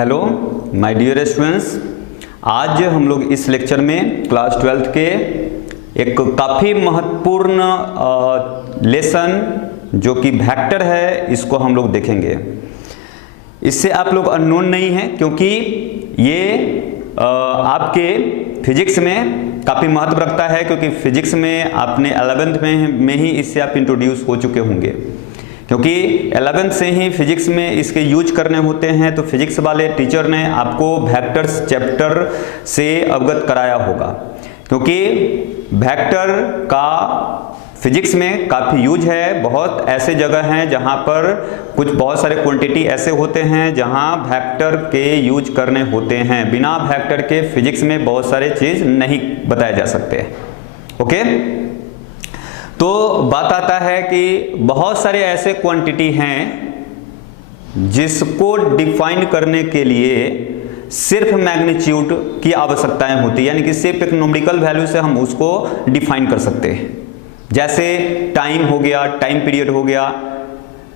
Hello my dear students, आज हम लोग इस लेक्चर में क्लास 12th के एक काफ़ी महत्वपूर्ण लेसन जो कि वेक्टर है, इसको हम लोग देखेंगे। इससे आप लोग अननोन नहीं हैं क्योंकि ये आपके फिजिक्स में काफ़ी महत्व रखता है, क्योंकि फिजिक्स में आपने 11th में ही इससे आप इंट्रोड्यूस हो चुके होंगे, क्योंकि 11th से ही फिजिक्स में इसके यूज करने होते हैं। तो फिजिक्स वाले टीचर ने आपको वेक्टर्स चैप्टर से अवगत कराया होगा, क्योंकि वेक्टर का फिजिक्स में काफ़ी यूज है। बहुत ऐसे जगह हैं जहां पर बहुत सारे क्वांटिटी ऐसे होते हैं जहां वेक्टर के यूज करने होते हैं। बिना वेक्टर के फिजिक्स में बहुत सारे चीज़ नहीं बताए जा सकते। ओके, तो बात आता है कि बहुत सारे ऐसे क्वांटिटी हैं जिसको डिफाइन करने के लिए सिर्फ मैग्नीट्यूड की आवश्यकताएं होती है, यानी कि सिर्फ एक न्यूमेरिकल वैल्यू से हम उसको डिफाइन कर सकते हैं। जैसे टाइम हो गया, टाइम पीरियड हो गया,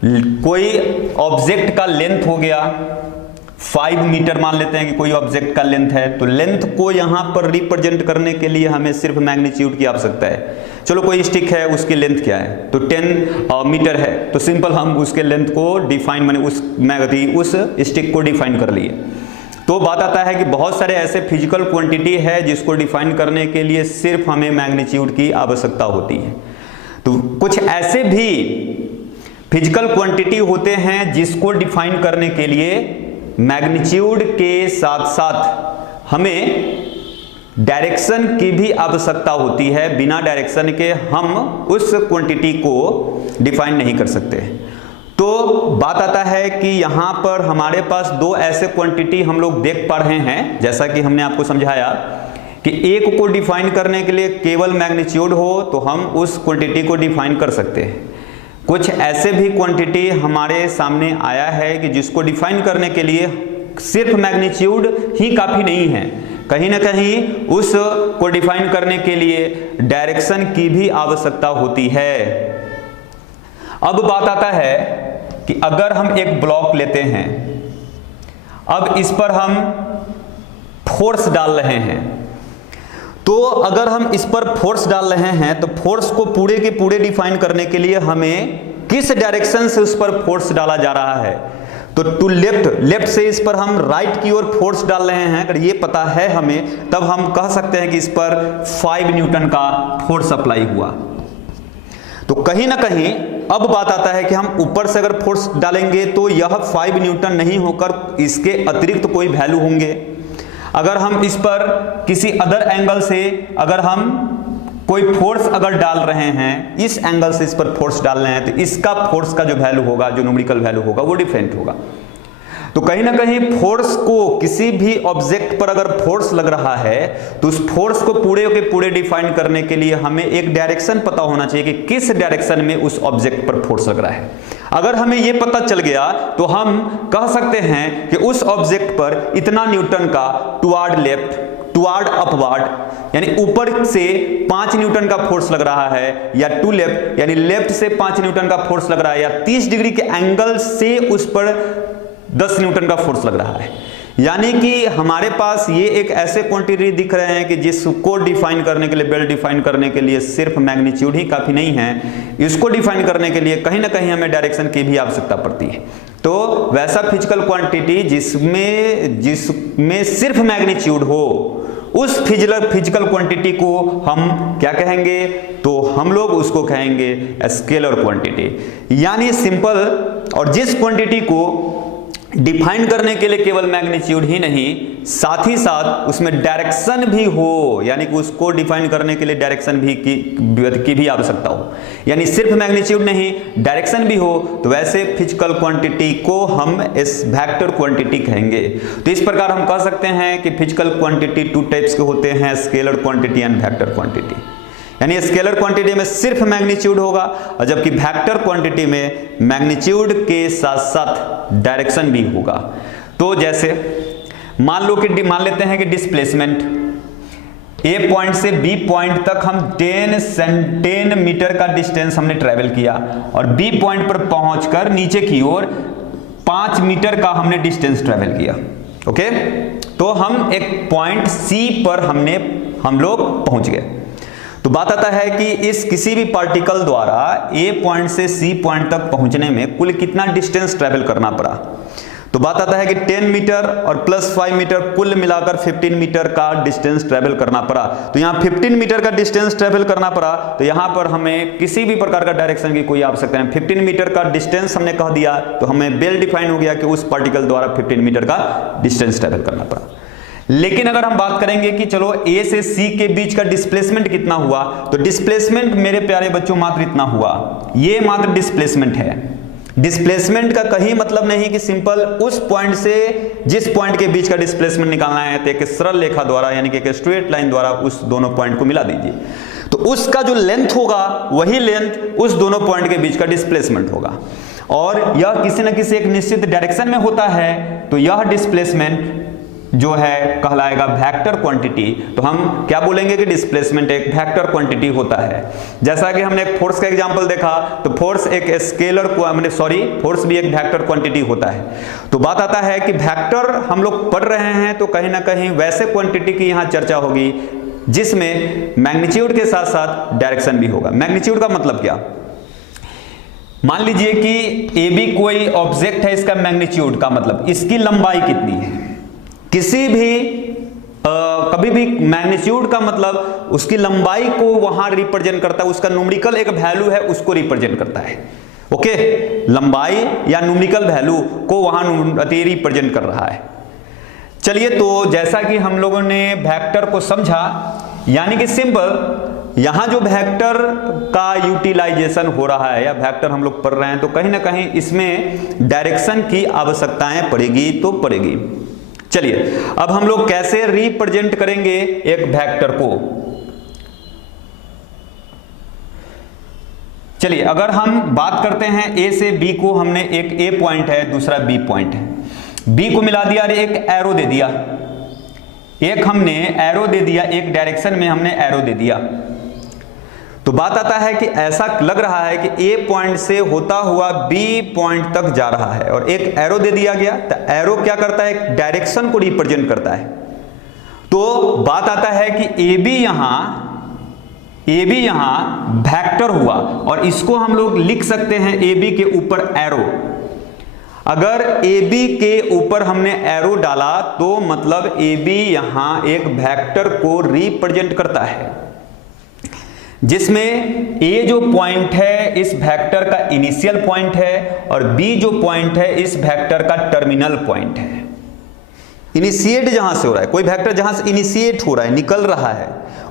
कोई ऑब्जेक्ट का लेंथ हो गया, 5 मीटर मान लेते हैं कि कोई ऑब्जेक्ट का लेंथ है, तो लेंथ को यहां पर रिप्रेजेंट करने के लिए हमें सिर्फ मैग्नीट्यूड की आवश्यकता है। चलो कोई स्टिक है, उसकी लेंथ क्या है, तो 10 मीटर है, तो सिंपल हम उसके लेंथ को डिफाइन माने उस स्टिक को डिफाइन कर लिए। तो बात आता है कि बहुत सारे ऐसे फिजिकल क्वांटिटी है जिसको डिफाइन करने के लिए सिर्फ हमें मैग्नीट्यूड की आवश्यकता होती है। तो कुछ ऐसे भी फिजिकल क्वांटिटी होते हैं जिसको डिफाइन करने के लिए मैग्नीट्यूड के साथ साथ हमें डायरेक्शन की भी आवश्यकता होती है। बिना डायरेक्शन के हम उस क्वांटिटी को डिफाइन नहीं कर सकते। तो बात आता है कि यहाँ पर हमारे पास दो ऐसे क्वांटिटी हम लोग देख पा रहे हैं, जैसा कि हमने आपको समझाया कि एक को डिफाइन करने के लिए केवल मैग्नीट्यूड हो तो हम उस क्वांटिटी को डिफाइन कर सकते हैं। कुछ ऐसे भी क्वांटिटी हमारे सामने आया है कि जिसको डिफाइन करने के लिए सिर्फ मैग्नीट्यूड ही काफ़ी नहीं है, कहीं ना कहीं उस को डिफाइन करने के लिए डायरेक्शन की भी आवश्यकता होती है। अब बात आता है कि अगर हम एक ब्लॉक लेते हैं, अब इस पर हम फोर्स डाल रहे हैं, तो अगर हम इस पर फोर्स डाल रहे हैं तो फोर्स को पूरे के पूरे डिफाइन करने के लिए हमें किस डायरेक्शन से उस पर फोर्स डाला जा रहा है, तो टू लेफ्ट से इस पर हम राइट की ओर फोर्स डाल रहे हैं। अगर ये पता है हमें, तब हम कह सकते हैं कि इस पर 5 न्यूटन का फोर्स अप्लाई हुआ। तो कहीं ना कहीं अब बात आता है कि हम ऊपर से अगर फोर्स डालेंगे तो यह 5 न्यूटन नहीं होकर इसके अतिरिक्त कोई वैल्यू होंगे। अगर हम इस पर किसी अदर एंगल से अगर हम कोई फोर्स अगर डाल रहे हैं, इस एंगल से इस पर फोर्स डाल रहे हैं, तो इसका फोर्स का जो वैल्यू होगा, जो न्यूमेरिकल वैल्यू होगा, वो डिफरेंट होगा। तो कहीं ना कहीं फोर्स को किसी भी ऑब्जेक्ट पर अगर फोर्स लग रहा है तो उस फोर्स को पूरे के पूरे डिफाइन करने के लिए हमें एक डायरेक्शन पता होना चाहिए कि किस डायरेक्शन में उस ऑब्जेक्ट पर फोर्स लग रहा है। अगर हमें यह पता चल गया तो हम कह सकते हैं कि उस ऑब्जेक्ट पर इतना न्यूटन का टुवार्ड लेफ्ट, टुवार्ड अपवार्ड, यानी ऊपर से 5 न्यूटन का फोर्स लग रहा है, या टू लेफ्ट यानी लेफ्ट से 5 न्यूटन का फोर्स लग रहा है, या 30 डिग्री के एंगल से उस पर 10 न्यूटन का फोर्स लग रहा है। यानी कि हमारे पास ये एक ऐसे क्वांटिटी दिख रहे हैं कि जिसको डिफाइन करने के लिए, बेल्ट डिफाइन करने के लिए सिर्फ मैग्नीट्यूड ही काफी नहीं है। इसको डिफाइन करने के लिए कहीं ना कहीं हमें डायरेक्शन की भी आवश्यकता पड़ती है। तो वैसा फिजिकल क्वांटिटी जिसमें सिर्फ मैग्नीट्यूड हो, उस फिजिकल क्वांटिटी को हम क्या कहेंगे, तो हम लोग उसको कहेंगे स्केलर क्वांटिटी। यानी सिंपल, और जिस क्वांटिटी को डिफाइन करने के लिए केवल मैग्नीट्यूड ही नहीं, साथ ही साथ उसमें डायरेक्शन भी हो, यानी कि उसको डिफाइन करने के लिए डायरेक्शन भी की भी आवश्यकता हो, यानी सिर्फ मैग्नीट्यूड नहीं डायरेक्शन भी हो, तो वैसे फिजिकल क्वांटिटी को हम इस वेक्टर क्वांटिटी कहेंगे। तो इस प्रकार हम कह सकते हैं कि फिजिकल क्वांटिटी 2 टाइप्स के होते हैं, scalar quantity and vector quantity. यानी स्केलर क्वांटिटी में सिर्फ मैग्नीट्यूड होगा, और जबकि वेक्टर क्वांटिटी में मैग्नीट्यूड के साथ साथ डायरेक्शन भी होगा। तो जैसे मान लेते हैं कि डिस्प्लेसमेंट ए पॉइंट से बी पॉइंट तक हम 10 मीटर का डिस्टेंस हमने ट्रेवल किया, और बी पॉइंट पर पहुंचकर नीचे की ओर 5 मीटर का हमने डिस्टेंस ट्रेवल किया। ओके, तो हम एक पॉइंट सी पर हम लोग पहुंच गए। तो बात आता है कि इस किसी भी पार्टिकल द्वारा ए पॉइंट से सी पॉइंट तक पहुंचने में कुल कितना डिस्टेंस ट्रेवल करना पड़ा। तो बात आता है कि 10 मीटर और प्लस 5 मीटर कुल मिलाकर 15 मीटर का डिस्टेंस ट्रेवल करना पड़ा। तो यहाँ 15 मीटर का डिस्टेंस ट्रेवल करना पड़ा, तो यहाँ पर हमें किसी भी प्रकार का डायरेक्शन की कोई आवश्यकता नहीं। 15 मीटर का डिस्टेंस हमने कह दिया तो हमें वेल डिफाइन हो गया कि उस पार्टिकल द्वारा 15 मीटर का डिस्टेंस ट्रेवल करना पड़ा। लेकिन अगर हम बात करेंगे कि चलो ए से सी के बीच का डिस्प्लेसमेंट कितना हुआ, तो डिस्प्लेसमेंट मेरे प्यारे बच्चों मात्र इतना हुआ, ये मात्र डिस्प्लेसमेंट है। डिस्प्लेसमेंट का कहीं मतलब नहीं कि सिंपल उस पॉइंट से जिस पॉइंट के बीच का डिस्प्लेसमेंट निकालना है तो एक सरल रेखा द्वारा यानी कि एक स्ट्रेट लाइन द्वारा उस दोनों पॉइंट को मिला दीजिए, तो उसका जो लेंथ होगा वही लेंथ उस दोनों पॉइंट के बीच का डिस्प्लेसमेंट होगा। और यह किसी न किसी एक निश्चित डायरेक्शन में होता है, तो यह डिस्प्लेसमेंट जो है कहलाएगा वेक्टर क्वांटिटी। तो हम क्या बोलेंगे कि डिस्प्लेसमेंट एक वेक्टर क्वांटिटी होता है। जैसा कि हमने एक फोर्स का एग्जांपल देखा, तो फोर्स एक स्केलर फोर्स भी एक वेक्टर क्वांटिटी होता है। तो बात आता है कि वेक्टर हम लोग पढ़ रहे हैं तो कहीं ना कहीं वैसे क्वांटिटी की यहाँ चर्चा होगी जिसमें मैग्नीट्यूड के साथ साथ डायरेक्शन भी होगा। मैग्नीट्यूड का मतलब क्या, मान लीजिए कि ए बी कोई ऑब्जेक्ट है, इसका मैग्नीट्यूड का मतलब इसकी लंबाई कितनी है। किसी भी कभी भी मैग्नीट्यूड का मतलब उसकी लंबाई को वहां रिप्रेजेंट करता है, उसका न्यूमेरिकल एक वैल्यू है उसको रिप्रेजेंट करता है। ओके, लंबाई या न्यूमेरिकल वैल्यू को वहां रिप्रेजेंट कर रहा है। चलिए, तो जैसा कि हम लोगों ने वेक्टर को समझा, यानी कि सिंपल यहां जो वेक्टर का यूटिलाइजेशन हो रहा है या वेक्टर हम लोग पढ़ रहे हैं, तो कहीं ना कहीं इसमें डायरेक्शन की आवश्यकताएं पड़ेगी तो पड़ेगी। चलिए, अब हम लोग कैसे रिप्रेजेंट करेंगे एक वेक्टर को। चलिए, अगर हम बात करते हैं ए से बी को, हमने एक ए पॉइंट है दूसरा बी पॉइंट है, बी को मिला दिया और एक एरो दे दिया, एक हमने एरो दे दिया, एक डायरेक्शन में हमने एरो दे दिया। तो बात आता है कि ऐसा लग रहा है कि ए पॉइंट से होता हुआ बी पॉइंट तक जा रहा है और एक एरो दे दिया गया। तो एरो क्या करता है, एक डायरेक्शन को रिप्रेजेंट करता है। तो बात आता है कि ए बी यहां वेक्टर हुआ और इसको हम लोग लिख सकते हैं ए बी के ऊपर एरो। अगर ए बी के ऊपर हमने एरो डाला तो मतलब ए बी यहां एक वेक्टर को रिप्रेजेंट करता है, जिसमें ए जो पॉइंट है इस वेक्टर का इनिशियल पॉइंट है और बी जो पॉइंट है इस वेक्टर का टर्मिनल पॉइंट है। इनिशिएट जहां से हो रहा है, कोई वेक्टर जहां से इनिशिएट हो रहा है, निकल रहा है,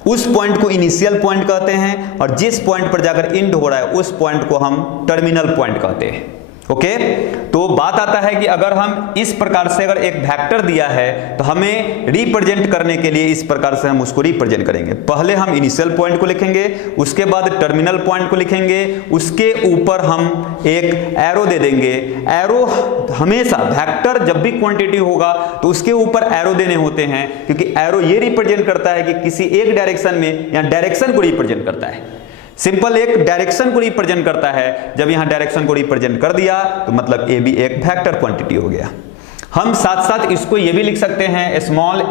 उस पॉइंट को इनिशियल पॉइंट कहते हैं और जिस पॉइंट पर जाकर एंड हो रहा है उस पॉइंट को हम टर्मिनल पॉइंट कहते हैं। ओके, तो बात आता है कि अगर हम इस प्रकार से अगर एक वेक्टर दिया है तो हमें रिप्रेजेंट करने के लिए इस प्रकार से हम उसको रिप्रेजेंट करेंगे। पहले हम इनिशियल पॉइंट को लिखेंगे, उसके बाद टर्मिनल पॉइंट को लिखेंगे, उसके ऊपर हम एक एरो दे देंगे। एरो हमेशा वेक्टर जब भी क्वांटिटी होगा तो उसके ऊपर एरो देने होते हैं, क्योंकि एरो ये रिप्रेजेंट करता है कि किसी एक डायरेक्शन में या डायरेक्शन को रिप्रेजेंट करता है। सिंपल एक डायरेक्शन को रिप्रेजेंट करता है। जब यहां डायरेक्शन को रिप्रेजेंट कर दिया तो मतलब ए भी एक वेक्टर क्वांटिटी हो गया। हम साथ साथ इसको ये भी लिख सकते हैं, स्मॉल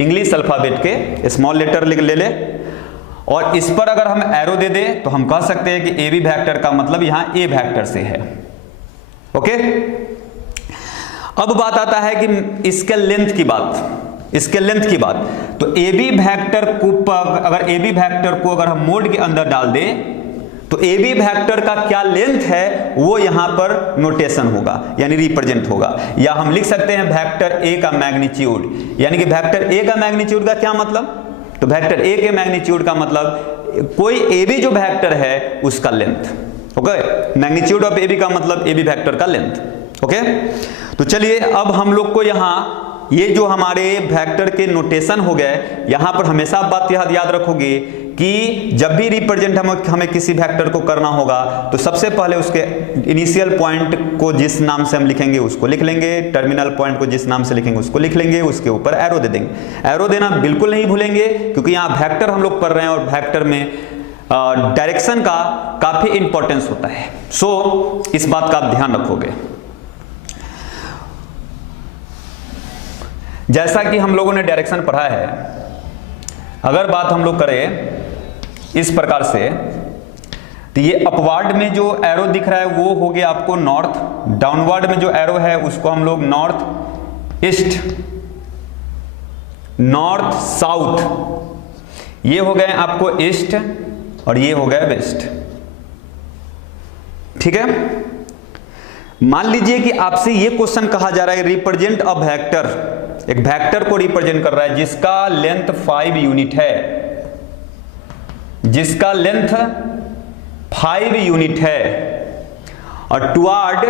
इंग्लिश अल्फाबेट के स्मॉल लेटर ले ले और इस पर अगर हम एरो दे दें तो हम कह सकते हैं कि ए बी वेक्टर का मतलब यहां ए वेक्टर से है। ओके, अब बात आता है कि इसके लेंथ की बात, तो ए बी वेक्टर को अगर ए बी वेक्टर को अगर हम मोड के अंदर डाल दें तो ए बी वेक्टर का क्या लेंथ है वो यहां पर नोटेशन होगा यानी रिप्रेजेंट होगा, या हम लिख सकते हैं वेक्टर ए का मैग्नीट्यूड। यानी कि वेक्टर ए का मैग्नीट्यूड का क्या मतलब, तो वेक्टर ए के मैग्नीट्यूड का मतलब कोई ए बी जो वेक्टर है उसका length. Okay, magnitude of a b का मतलब ए बी वेक्टर का लेंथ। ओके, तो चलिए अब हम लोग को यहां ये जो हमारे वेक्टर के नोटेशन हो गए, यहां पर हमेशा आप बात याद रखोगे कि जब भी रिप्रेजेंट हमें किसी वेक्टर को करना होगा तो सबसे पहले उसके इनिशियल पॉइंट को जिस नाम से हम लिखेंगे उसको लिख लेंगे, टर्मिनल पॉइंट को जिस नाम से लिखेंगे उसको लिख लेंगे, उसके ऊपर एरो दे देंगे। एरो देना बिल्कुल नहीं भूलेंगे क्योंकि यहाँ वेक्टर हम लोग पढ़ रहे हैं और वेक्टर में डायरेक्शन का काफी इंपॉर्टेंस होता है। सो इस बात का आप ध्यान रखोगे। जैसा कि हम लोगों ने डायरेक्शन पढ़ा है, अगर बात हम लोग करें इस प्रकार से, तो ये अपवर्ड में जो एरो दिख रहा है वो हो गया आपको नॉर्थ, डाउनवर्ड में जो एरो है उसको हम लोग नॉर्थ ईस्ट, नॉर्थ साउथ, ये हो गए आपको ईस्ट और ये हो गया वेस्ट। ठीक है, मान लीजिए कि आपसे ये क्वेश्चन कहा जा रहा है रिप्रेजेंट अ वेक्टर, एक वेक्टर को रिप्रेजेंट कर रहा है जिसका लेंथ 5 यूनिट है, जिसका लेंथ 5 यूनिट है और toward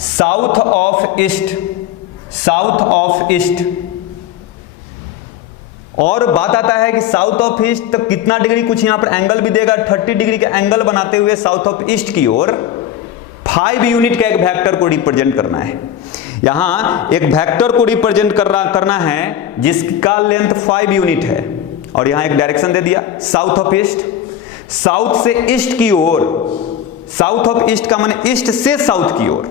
south of east, south of east, और बात आता है कि साउथ ऑफ ईस्ट तो कितना डिग्री, कुछ यहां पर एंगल भी देगा, 30 डिग्री का एंगल बनाते हुए साउथ ऑफ ईस्ट की ओर 5 यूनिट का एक वेक्टर को रिप्रेजेंट करना है। यहां एक वेक्टर को रिप्रेजेंट करना है जिसका लेंथ 5 यूनिट है और यहां एक डायरेक्शन दे दिया साउथ ऑफ ईस्ट, साउथ से ईस्ट की ओर, साउथ ऑफ ईस्ट का माने ईस्ट से साउथ की ओर,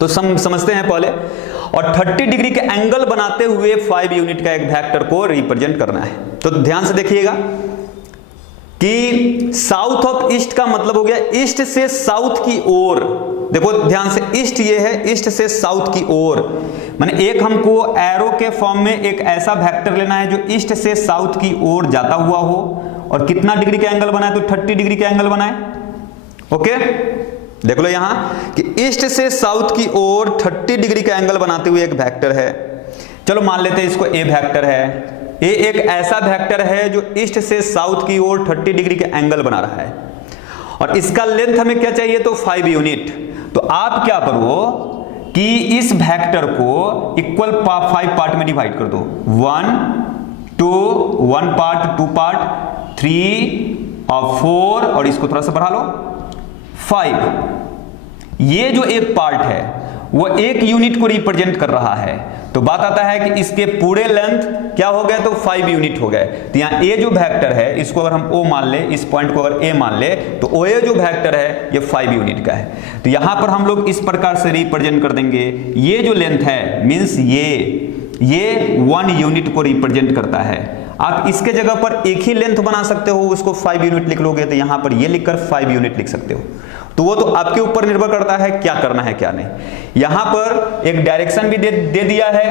तो समझते हैं पहले, और 30 डिग्री के एंगल बनाते हुए 5 यूनिट का एक वेक्टर को रिप्रेजेंट करना है। तो ध्यान से देखिएगा कि साउथ ऑफ ईस्ट का मतलब हो गया ईस्ट से साउथ की ओर, देखो ध्यान से, ईस्ट ये है, ईस्ट से साउथ की ओर, माने एक हमको एरो के फॉर्म में एक ऐसा वेक्टर लेना है जो ईस्ट से साउथ की ओर जाता हुआ हो और कितना डिग्री का एंगल बनाए, तो 30 डिग्री का एंगल बनाए। ओके, देख लो यहां कि ईस्ट से साउथ की ओर 30 डिग्री का एंगल बनाते हुए एक वेक्टर है। चलो मान लेते हैं इसको ए वेक्टर है, ए एक ऐसा वेक्टर है जो ईस्ट से साउथ की ओर 30 डिग्री का एंगल बना रहा है और इसका लेंथ हमें क्या चाहिए, तो 5 यूनिट। तो आप क्या करो कि इस वेक्टर को इक्वल 5 पार्ट में डिवाइड कर दो, 1 2 1 पार्ट, 2 पार्ट, 3 और 4, और इसको थोड़ा सा बढ़ा लो 5। ये जो एक पार्ट है वो 1 यूनिट को रिप्रेजेंट कर रहा है, तो बात आता है कि इसके पूरे लेंथ क्या हो गए, तो 5 यूनिट हो गए। तो यहाँ ए जो वेक्टर है इसको अगर हम ओ मान ले, इस पॉइंट को अगर ए मान ले, तो ओ ए जो वेक्टर है ये 5 यूनिट का है। तो यहां पर हम लोग इस प्रकार से रिप्रेजेंट कर देंगे, ये जो लेंथ है मीन्स ये 1 यूनिट को रिप्रेजेंट करता है। आप इसके जगह पर एक ही लेंथ बना सकते हो, उसको 5 यूनिट लिख लोगे, तो यहां पर ये लिखकर 5 यूनिट लिख सकते हो। तो वो तो आपके ऊपर निर्भर करता है क्या करना है क्या नहीं। यहां पर एक डायरेक्शन भी दे दिया है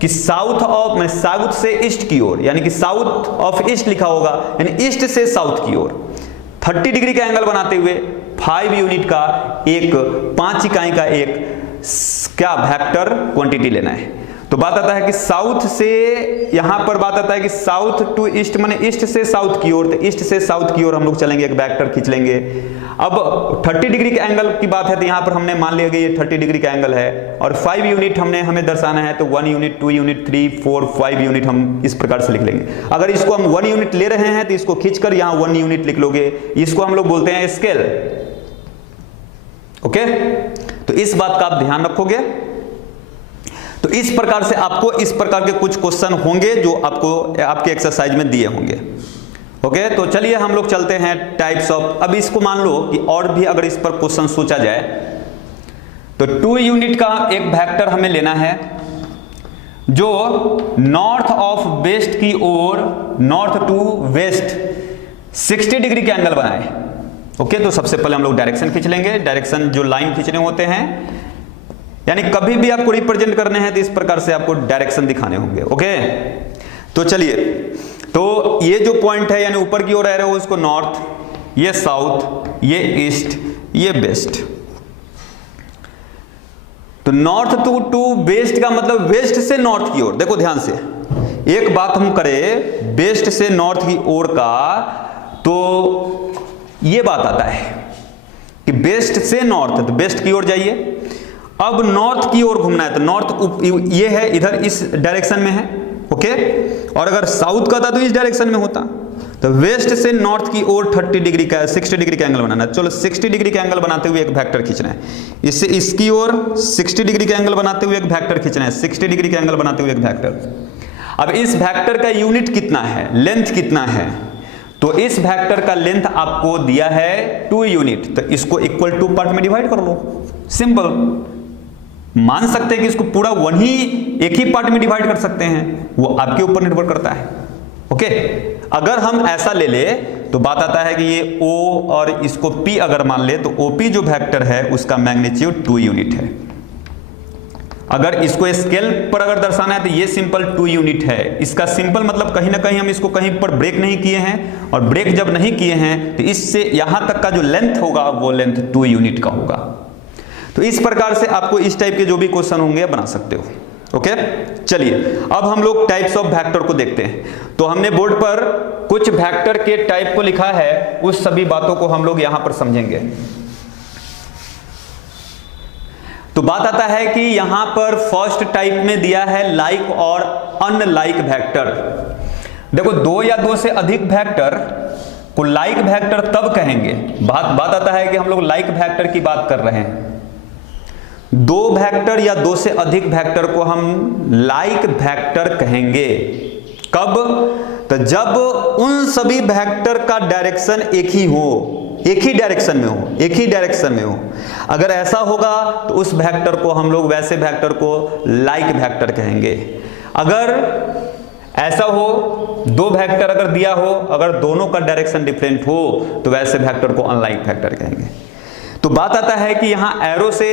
कि साउथ ऑफ, मैं साउथ से ईस्ट की ओर, यानी कि साउथ ऑफ ईस्ट लिखा होगा, यानी ईस्ट से साउथ की ओर 30 डिग्री का एंगल बनाते हुए 5 यूनिट का एक 5 इकाई का एक क्या वेक्टर क्वांटिटी लेना है। तो बात आता है कि साउथ से, यहां पर बात आता है कि साउथ टू ईस्ट, माने ईस्ट से साउथ की ओर, तो ईस्ट से साउथ की ओर हम लोग चलेंगे, एक वेक्टर खींच लेंगे। अब 30 डिग्री के एंगल की बात है, तो यहां पर हमने मान लिया कि ये 30 डिग्री का एंगल है और 5 यूनिट हमें दर्शाना है, तो 1 यूनिट, 2 यूनिट, 3 4 5 यूनिट हम इस प्रकार से लिख लेंगे। अगर इसको हम 1 यूनिट ले रहे हैं तो इसको खींचकर यहां 1 यूनिट लिख लोगे, इसको हम लोग बोलते हैं स्केल। ओके, तो इस बात का आप ध्यान रखोगे। तो इस प्रकार से आपको इस प्रकार के कुछ क्वेश्चन होंगे जो आपको आपके एक्सरसाइज में दिए होंगे। ओके, तो चलिए हम लोग चलते हैं टाइप्स ऑफ। अब इसको मान लो कि और भी अगर इस पर क्वेश्चन सोचा जाए, तो 2 यूनिट का एक वेक्टर हमें लेना है जो नॉर्थ ऑफ वेस्ट की ओर, नॉर्थ टू वेस्ट 60 डिग्री के एंगल बनाए। ओके, तो सबसे पहले हम लोग डायरेक्शन खींच लेंगे। डायरेक्शन जो लाइन खींचने होते हैं, यानी कभी भी आपको रिप्रेजेंट करने हैं तो इस प्रकार से आपको डायरेक्शन दिखाने होंगे। ओके, तो चलिए, तो ये जो पॉइंट है यानी ऊपर की ओर आ रहे हो उसको नॉर्थ, ये साउथ, ये ईस्ट, ये वेस्ट। तो नॉर्थ टू वेस्ट का मतलब वेस्ट से नॉर्थ की ओर। देखो ध्यान से, एक बात हम करें वेस्ट से नॉर्थ की ओर का, तो ये बात आता है कि वेस्ट से नॉर्थ, तो वेस्ट की ओर जाइए। अब नॉर्थ की ओर घूमना है, तो नॉर्थ ये है, इधर इस डायरेक्शन में है। ओके, और अगर साउथ का था तो इस डायरेक्शन में होता। तो वेस्ट से नॉर्थ की ओर 30 डिग्री का, 60 डिग्री का एंगल बनाना है। चलो 60 डिग्री का एंगल बनाते हुए एक वेक्टर खींचना है। इससे इसकी ओर 60 डिग्री का एंगल बनाते हुए एक वेक्टर खींचना है, 60 डिग्री का एंगल बनाते हुए एक वेक्टर। अब इस वेक्टर का यूनिट कितना है, लेंथ कितना है, तो इस वेक्टर का लेंथ आपको दिया है 2 यूनिट, तो इसको इक्वल 2 पार्ट में डिवाइड कर लो, सिंपल। मान सकते हैं कि इसको पूरा एक ही पार्ट में डिवाइड कर सकते हैं, वो आपके ऊपर निर्भर करता है। ओके, अगर हम ऐसा ले ले तो बात आता है कि ये O और इसको P अगर मान ले तो OP जो वेक्टर है उसका मैग्नीट्यूड 2 यूनिट है। अगर इसको स्केल पर अगर दर्शाना है तो ये सिंपल 2 यूनिट है। इसका सिंपल मतलब कहीं ना कहीं हम इसको कहीं पर ब्रेक नहीं किए हैं, और ब्रेक जब नहीं किए हैं तो इससे यहां तक का जो लेंथ होगा वो लेंथ 2 यूनिट का होगा। तो इस प्रकार से आपको इस टाइप के जो भी क्वेश्चन होंगे बना सकते हो। ओके, चलिए अब हम लोग टाइप्स ऑफ वेक्टर को देखते हैं। तो हमने बोर्ड पर कुछ वेक्टर के टाइप को लिखा है, उस सभी बातों को हम लोग यहां पर समझेंगे। तो बात आता है कि यहां पर फर्स्ट टाइप में दिया है लाइक और अनलाइक वेक्टर। देखो, 2 या 2 से अधिक वेक्टर को लाइक वेक्टर तब कहेंगे, बात आता है कि हम लोग लाइक वेक्टर की बात कर रहे हैं। 2 वेक्टर या 2 से अधिक वेक्टर को हम लाइक वेक्टर कहेंगे। कब? तो जब उन सभी वेक्टर का डायरेक्शन एक ही हो, एक ही डायरेक्शन में हो। अगर ऐसा होगा तो उस वेक्टर को हम लोग, वैसे वेक्टर को लाइक वेक्टर कहेंगे। अगर ऐसा हो, 2 वेक्टर अगर दिया हो, अगर दोनों का डायरेक्शन डिफरेंट हो तो वैसे वेक्टर को अनलाइक वेक्टर कहेंगे। तो बात आता है कि यहां एरो से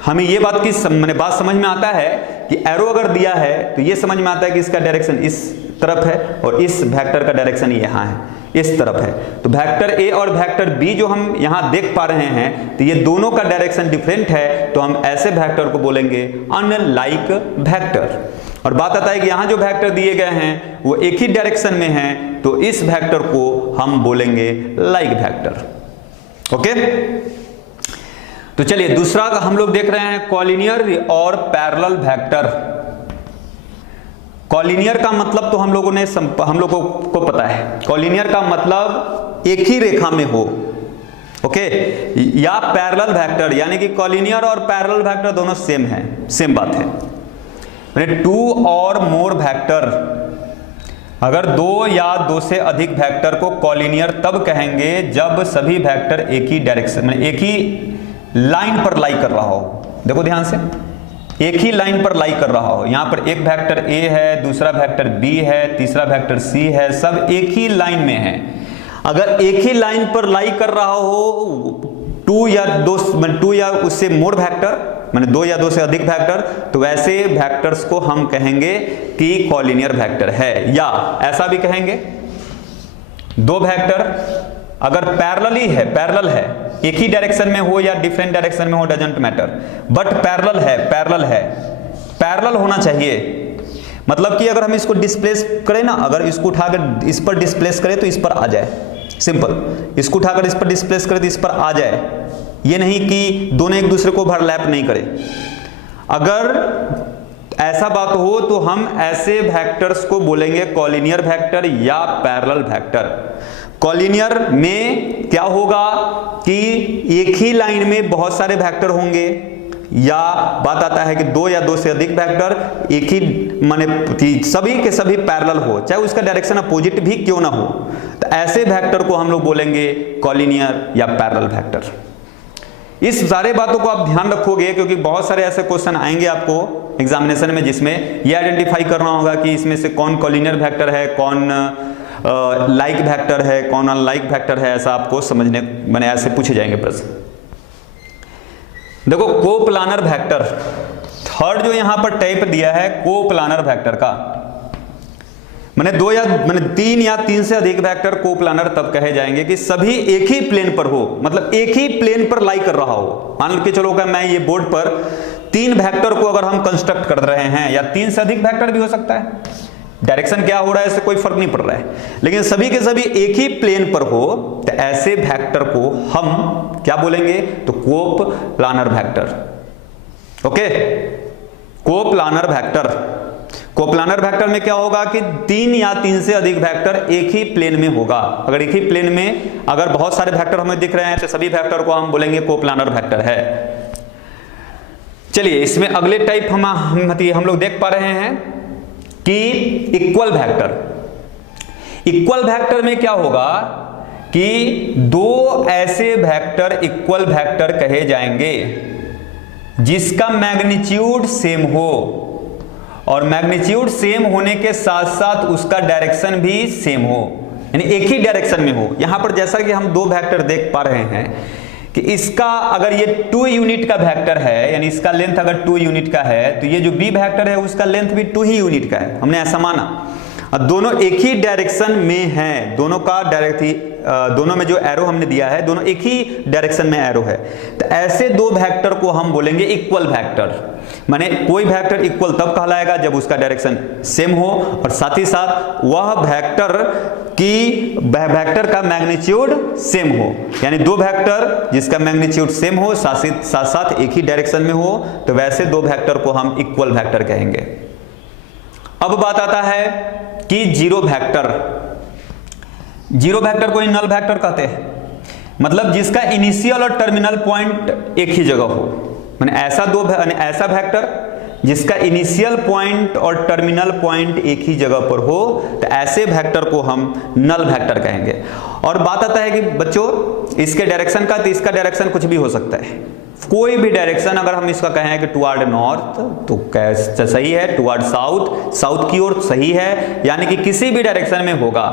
हमें ये बात समझ में आता है कि एरो अगर दिया है तो ये समझ में आता है कि इसका डायरेक्शन इस तरफ है और इस वेक्टर का डायरेक्शन यहाँ है, इस तरफ है। तो वेक्टर ए और वेक्टर बी जो हम यहाँ देख पा रहे हैं, तो ये दोनों का डायरेक्शन डिफरेंट है, तो हम ऐसे वेक्टर को बोलेंगे अनलाइक वेक्टर। और बात आता है कि यहाँ जो वेक्टर दिए गए हैं वो एक ही डायरेक्शन में हैं, तो इस वेक्टर को हम बोलेंगे लाइक वेक्टर। ओके, तो चलिए दूसरा हम लोग देख रहे हैं कॉलिनियर और पैरेलल वेक्टर। कॉलिनियर का मतलब तो हम लोगों को पता है। कॉलिनियर का मतलब एक ही रेखा में हो, ओके, या पैरेलल वेक्टर, यानी कि कॉलिनियर और पैरेलल वेक्टर दोनों सेम है, सेम बात है। 2 और मोर वेक्टर, अगर 2 या 2 से अधिक वेक्टर को कॉलिनियर तब कहेंगे जब सभी वेक्टर एक ही डायरेक्शन में, एक ही लाइन पर लाई कर रहा हो। देखो ध्यान से, एक ही लाइन पर लाई कर रहा हो। यहां पर एक वेक्टर ए है, दूसरा वेक्टर बी है, तीसरा वेक्टर सी है, सब एक ही लाइन में है। अगर एक ही लाइन पर लाई कर रहा हो 2 या उससे मोर वेक्टर, माने 2 या 2 से अधिक वेक्टर, तो वैसे वेक्टर्स को हम कहेंगे कि कॉलिनियर वेक्टर है। या ऐसा भी कहेंगे, 2 वेक्टर अगर पैरेलल है, एक ही डायरेक्शन में हो या डिफरेंट डायरेक्शन में हो, डजंट मैटर, बट पैरेलल होना चाहिए। मतलब कि अगर हम इसको डिस्प्लेस करें ना, अगर इसको उठाकर इस पर डिस्प्लेस करें तो इस पर आ जाए, सिंपल। इसको उठाकर इस पर डिस्प्लेस करें तो इस पर आ जाए, ये नहीं कि दोनों एक दूसरे को ओवरलैप नहीं करें। अगर ऐसा बात हो तो हम ऐसे वेक्टर्स को बोलेंगे कॉलिनियर वेक्टर या पैरेलल वेक्टर। कॉलिनियर में क्या होगा कि एक ही लाइन में बहुत सारे वेक्टर होंगे, या बात आता है कि 2 या 2 से अधिक वेक्टर एक ही, माने सभी के सभी पैरेलल हो, चाहे उसका डायरेक्शन अपोजिट भी क्यों ना हो, तो ऐसे वेक्टर को हम लोग बोलेंगे कॉलिनियर या पैरेलल वेक्टर। इस सारे बातों को आप ध्यान रखोगे, क्योंकि बहुत सारे ऐसे क्वेश्चन आएंगे आपको एग्जामिनेशन में जिसमें ये आइडेंटिफाई करना होगा कि इसमें से कौन कॉलिनियर वेक्टर है, कौन लाइक वेक्टर है, कौन अनलाइक वेक्टर है। ऐसा आपको समझने मैंने ऐसे पूछे जाएंगे प्रश्न। देखो, कोप्लानर वेक्टर, थर्ड जो यहां पर टाइप दिया है कोप्लानर वेक्टर का, मैंने 3 या 3 से अधिक वेक्टर कोप्लानर तब कहे जाएंगे कि सभी एक ही प्लेन पर हो, मतलब एक ही प्लेन पर लाई कर रहा हो। मान के चलो मैं ये बोर्ड पर 3 वेक्टर को अगर हम कंस्ट्रक्ट कर रहे हैं, या 3 से अधिक वेक्टर भी हो सकता है, डायरेक्शन क्या हो रहा है इससे कोई फर्क नहीं पड़ रहा है, लेकिन सभी के सभी एक ही प्लेन पर हो, तो ऐसे वेक्टर को हम क्या बोलेंगे, तो coplanar vector. Okay, coplanar vector. Coplanar vector में क्या होगा कि 3 या 3 से अधिक वेक्टर एक ही प्लेन में होगा। अगर एक ही प्लेन में अगर बहुत सारे वेक्टर हमें दिख रहे हैं तो सभी वेक्टर को हम बोलेंगे कोप्लानर वेक्टर है। चलिए, इसमें अगले टाइप हम लोग देख पा रहे हैं कि इक्वल वेक्टर। इक्वल वेक्टर में क्या होगा कि 2 ऐसे वेक्टर इक्वल वेक्टर कहे जाएंगे। जिसका मैग्नीट्यूड सेम हो, और मैग्नीट्यूड सेम होने के साथ साथ उसका डायरेक्शन भी सेम हो, यानी एक ही डायरेक्शन में हो। यहां पर जैसा कि हम दो वेक्टर देख पा रहे हैं कि इसका अगर ये 2 यूनिट का वेक्टर है, यानी इसका लेंथ अगर 2 यूनिट का है, तो ये जो बी वेक्टर है उसका लेंथ भी 2 ही यूनिट का है, हमने ऐसा माना। और दोनों एक ही डायरेक्शन में हैं, दोनों का दोनों में जो एरो हमने दिया है दोनों एक ही डायरेक्शन में एरो है, तो ऐसे दो वेक्टर को हम बोलेंगे इक्वल वेक्टर। माने कोई वेक्टर इक्वल तब कहलाएगा जब उसका डायरेक्शन सेम हो और साथ ही साथ वह वेक्टर का मैग्नीट्यूड सेम हो, यानी दो वेक्टर जिसका मैग्नीट्यूड सेम हो साथ साथ एक ही डायरेक्शन में हो, तो वैसे दो वेक्टर को हम इक्वल वेक्टर कहेंगे। अब बात आता है कि जीरो वेक्टर। जीरो वेक्टर को नल वेक्टर कहते हैं, मतलब जिसका इनिशियल और टर्मिनल पॉइंट एक ही जगह हो। माने ऐसा वेक्टर जिसका इनिशियल पॉइंट और टर्मिनल पॉइंट एक ही जगह पर हो, तो ऐसे वेक्टर को हम नल वेक्टर कहेंगे। और बात आता है कि बच्चों इसके डायरेक्शन का, तो इसका डायरेक्शन कुछ भी हो सकता है, कोई भी डायरेक्शन। अगर हम इसका कहें कि टुवर्ड नॉर्थ तो सही है, टुवर्ड साउथ साउथ की ओर सही है, यानी कि किसी भी डायरेक्शन में होगा।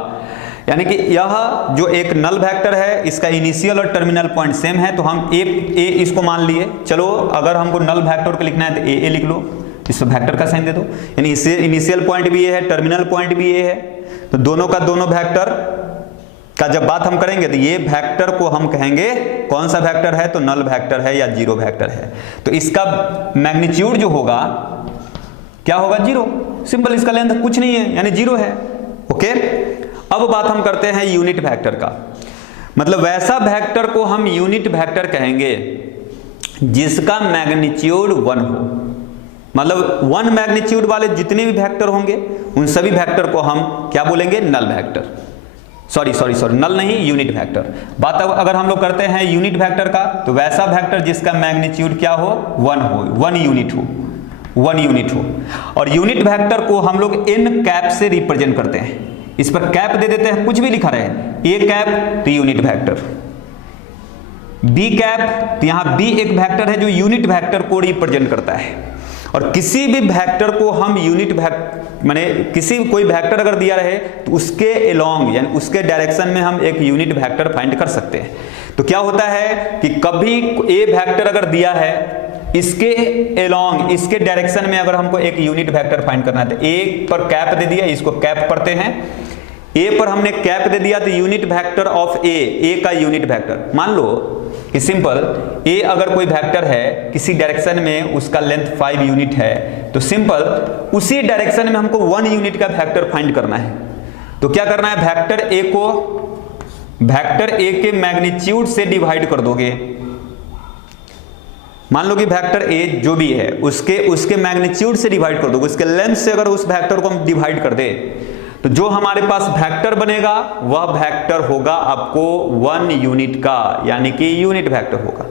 यानी कि यह जो एक नल वेक्टर है इसका इनिशियल और टर्मिनल पॉइंट सेम है, तो हम ए इसको मान लिए। चलो अगर हमको नल वेक्टर को लिखना है तो ए लिख लो, इस वेक्टर का साइन दे दो, यानी इनिशियल पॉइंट भी ये है, टर्मिनल पॉइंट भी ये है, तो दोनों का दोनों वेक्टर का जब बात हम करेंगे तो ये वेक्टर को हम कहेंगे कौन सा वेक्टर है, तो नल वेक्टर है या जीरो वेक्टर है। तो इसका मैग्नीट्यूड जो होगा क्या होगा, जीरो। सिंपल, इसका लेंथ कुछ नहीं है यानी जीरो है। ओके, अब बात हम करते हैं यूनिट वेक्टर का। मतलब वैसा वेक्टर को हम यूनिट वेक्टर कहेंगे जिसका मैग्नीट्यूड 1 हो। मतलब 1 मैग्नीट्यूड वाले जितने भी वेक्टर होंगे उन सभी वेक्टर को हम क्या बोलेंगे, नल वेक्टर। सॉरी नल नहीं, यूनिट वेक्टर। बात अब अगर हम लोग करते हैं यूनिट वेक्टर का, तो वैसा वेक्टर जिसका मैग्नीट्यूड क्या हो, 1 हो, 1 यूनिट हो। और यूनिट वेक्टर को हम लोग n कैप से रिप्रेजेंट करते हैं। इस पर कैप दे देते हैं, कुछ भी लिखा रहे, ए कैप तो यूनिट वेक्टर, बी कैप तो यहां बी एक वेक्टर है जो यूनिट वेक्टर को रिप्रेजेंट करता है। और किसी भी वेक्टर को हम यूनिट माने कोई वेक्टर अगर दिया रहे तो उसके एलोंग यानी उसके डायरेक्शन में हम एक यूनिट वेक्टर फाइंड कर सकते हैं। तो क्या होता है कि कभी ए वेक्टर अगर दिया है, इसके एलोंग इसके डायरेक्शन में अगर हमको एक यूनिट वेक्टर फाइंड करना है, तो ए पर कैप दे दिया, इसको कैप पढ़ते हैं। ए पर हमने कैप दे दिया तो यूनिट वेक्टर ऑफ ए का यूनिट वेक्टर। मान लो कि सिंपल ए अगर कोई वेक्टर है किसी डायरेक्शन में, उसका लेंथ 5 यूनिट है, तो सिंपल उसी डायरेक्शन में हमको 1 यूनिट का वेक्टर फाइंड करना है। तो क्या करना है, वेक्टर ए को वेक्टर ए के मैग्नीट्यूड से डिवाइड कर दोगे। मान लो कि वेक्टर ए जो भी है उसके मैग्नीट्यूड से डिवाइड कर दोगे, उसके लेंथ से अगर उस वेक्टर को हम डिवाइड कर दे, तो जो हमारे पास वेक्टर बनेगा वह वेक्टर होगा आपको 1 यूनिट का, यानी कि यूनिट वेक्टर होगा।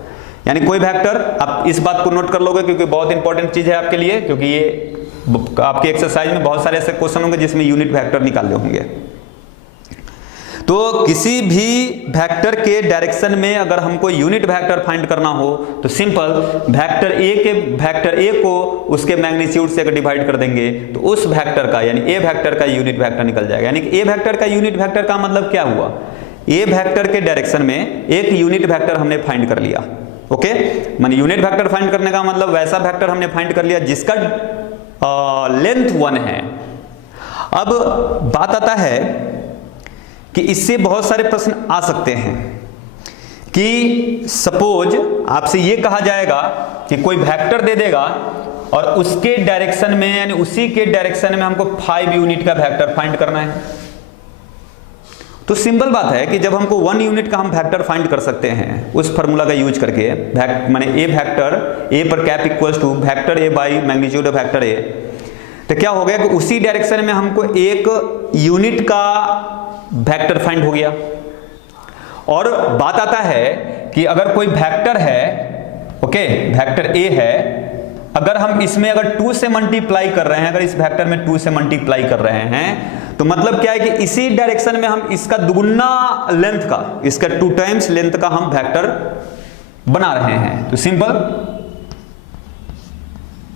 यानी कोई वेक्टर, आप इस बात को नोट कर लोगे क्योंकि बहुत इंपॉर्टेंट चीज है आपके लिए, क्योंकि ये आपके एक्सरसाइज में बहुत सारे ऐसे क्वेश्चन होंगे जिसमें यूनिट वेक्टर निकालने होंगे। तो किसी भी वेक्टर के डायरेक्शन में अगर हमको यूनिट वेक्टर फाइंड करना हो, तो सिंपल वेक्टर ए को उसके मैग्नीट्यूड से अगर डिवाइड कर देंगे तो उस वेक्टर का यानी ए वेक्टर का यूनिट वेक्टर निकल जाएगा। यानी कि ए वेक्टर का यूनिट वेक्टर का मतलब क्या हुआ, ए वेक्टर के डायरेक्शन में एक यूनिट वेक्टर हमने फाइंड कर लिया। ओके, माने यूनिट वेक्टर फाइंड करने का मतलब वैसा वेक्टर हमने फाइंड कर लिया जिसका लेंथ 1 है। अब बात आता है कि इससे बहुत सारे प्रश्न आ सकते हैं कि सपोज आपसे ये कहा जाएगा कि कोई वेक्टर दे देगा और उसके डायरेक्शन में यानी उसी के डायरेक्शन में हमको 5 यूनिट का वेक्टर फाइंड करना है। तो सिंपल बात है कि जब हमको 1 यूनिट का हम वेक्टर फाइंड कर सकते हैं उस फार्मूला का यूज करके, माने ए वेक्टर ए पर cap equals to vector a by magnitude of vector a, तो क्या हो गया कि उसी डायरेक्शन में हमको एक यूनिट का वेक्टर फाइंड हो गया। और बात आता है कि अगर कोई वेक्टर है, ओके वेक्टर ए है, अगर हम इसमें अगर 2 से मल्टीप्लाई कर रहे हैं, अगर इस वेक्टर में 2 से मल्टीप्लाई कर रहे हैं, तो मतलब क्या है कि इसी डायरेक्शन में हम इसका दुगुना लेंथ का, इसका 2 टाइम्स लेंथ का हम वेक्टर बना रहे हैं। तो सिंपल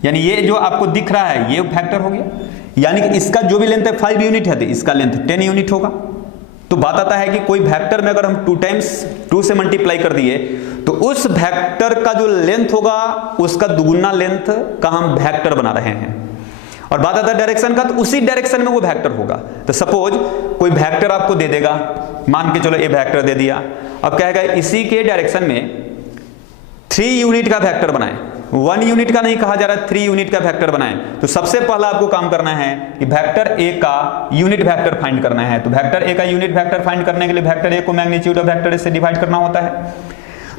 यानी ये जो आपको दिख रहा है ये वेक्टर हो गया, यानी कि इसका जो भी लेंथ है 5 यूनिट है तो इसका लेंथ 10 यूनिट होगा। तो बात आता है कि कोई वेक्टर में अगर हम 2 टाइम्स 2 से मल्टीप्लाई कर दिए तो उस वेक्टर का जो लेंथ होगा उसका दुगुना लेंथ का हम वेक्टर बना रहे हैं। और बात आता है डायरेक्शन का, तो उसी डायरेक्शन में वो वेक्टर होगा। तो सपोज कोई वेक्टर आपको दे देगा, मान के चलो ये वेक्टर दे दिया, अब कहेगा इसी के डायरेक्शन में 3 यूनिट का वेक्टर बनाएं। 1 यूनिट का नहीं कहा जा रहा, 3 यूनिट का वेक्टर बनाएं। तो सबसे पहला आपको काम करना है कि वेक्टर ए का यूनिट वेक्टर फाइंड करना है। तो वेक्टर ए का यूनिट वेक्टर फाइंड करने के लिए वेक्टर ए को मैग्नीट्यूड ऑफ वेक्टर ए से डिवाइड करना होता है।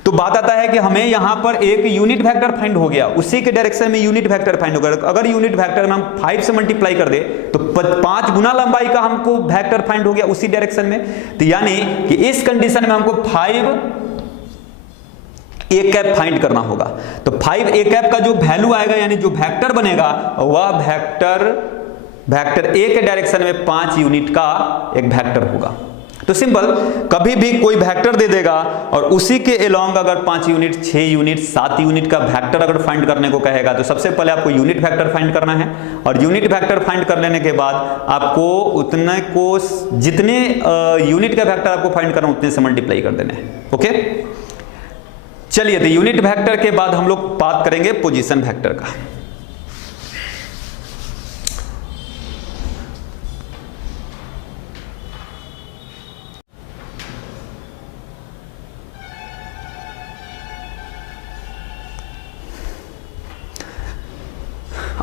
तो बात आता है कि हमें यहां पर एक यूनिट वेक्टर फाइंड हो गया, उसी के डायरेक्शन में यूनिट वेक्टर फाइंड हो गया। अगर यूनिट वेक्टर में हम 5 से मल्टीप्लाई कर दे तो 5 गुना लंबाई का हमको वेक्टर फाइंड हो गया उसी डायरेक्शन में। तो यानी कि इस कंडीशन में हमको 5 ए कैप फाइंड करना होगा। तो 5 ए कैप का जो वैल्यू आएगा यानी जो वेक्टर बनेगा वह वेक्टर ए के डायरेक्शन में 5 यूनिट का एक वेक्टर होगा। तो सिंपल, कभी भी कोई वेक्टर दे देगा और उसी के अलोंग अगर 5 यूनिट 6 यूनिट 7 यूनिट का वेक्टर अगर फाइंड करने को कहेगा तो सबसे पहले आपको यूनिट वेक्टर फाइंड करना है। और यूनिट वेक्टर फाइंड कर लेने के बाद आपको उतने को जितने यूनिट का वेक्टर आपको फाइंड करना उतने से मल्टीप्लाई कर देना है। ओके, चलिए, तो यूनिट वेक्टर के बाद हम लोग बात करेंगे पोजीशन वेक्टर का।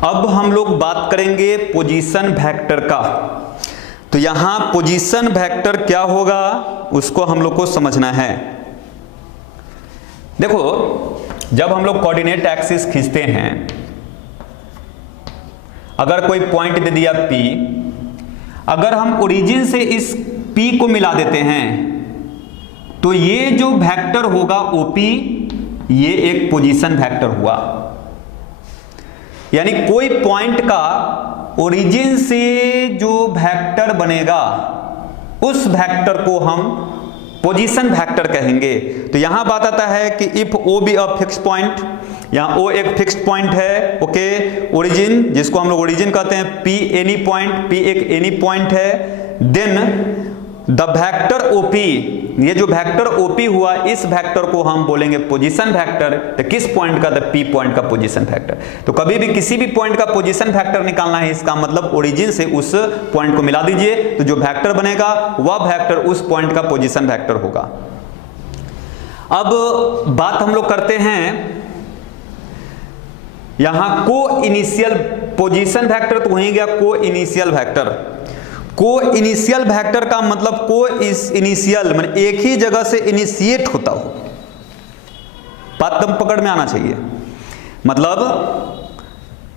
अब हम लोग बात करेंगे पोजीशन वेक्टर का। तो यहां पोजीशन वेक्टर क्या होगा उसको हम लोग को समझना है। देखो, जब हम लोग कोऑर्डिनेट एक्सिस खींचते हैं, अगर कोई पॉइंट दे दिया P, अगर हम ओरिजिन से इस P को मिला देते हैं तो ये जो वेक्टर होगा OP, ये एक पोजीशन वेक्टर हुआ। यानी कोई पॉइंट का ओरिजिन से जो वेक्टर बनेगा उस वेक्टर को हम पोजीशन वेक्टर कहेंगे। तो यहां बात आता है कि if O be a fix point, यहां O एक फिक्स्ड पॉइंट है। ओके, ओरिजिन जिसको हम लोग ओरिजिन कहते हैं, P एनी पॉइंट, P एक एनी पॉइंट है, देन द वेक्टर OP, ये जो वेक्टर OP हुआ इस वेक्टर को हम बोलेंगे पोजीशन वेक्टर। तो किस पॉइंट का? द P पॉइंट का पोजीशन वेक्टर। तो कभी भी किसी भी पॉइंट का पोजीशन वेक्टर निकालना है, इसका मतलब ओरिजिन से उस पॉइंट को मिला दीजिए, तो जो वेक्टर बनेगा वह वेक्टर उस पॉइंट का पोजीशन वेक्टर होगा। अब बात हम लोग करते हैं यहां को इनिशियल पोजीशन वेक्टर, तो वहीं गया को इनिशियल वेक्टर। को इनिशियल वेक्टर का मतलब को इस इनिशियल मतलब एक ही जगह से इनिशिएट होता हो। बात तब पकड़ में आना चाहिए। मतलब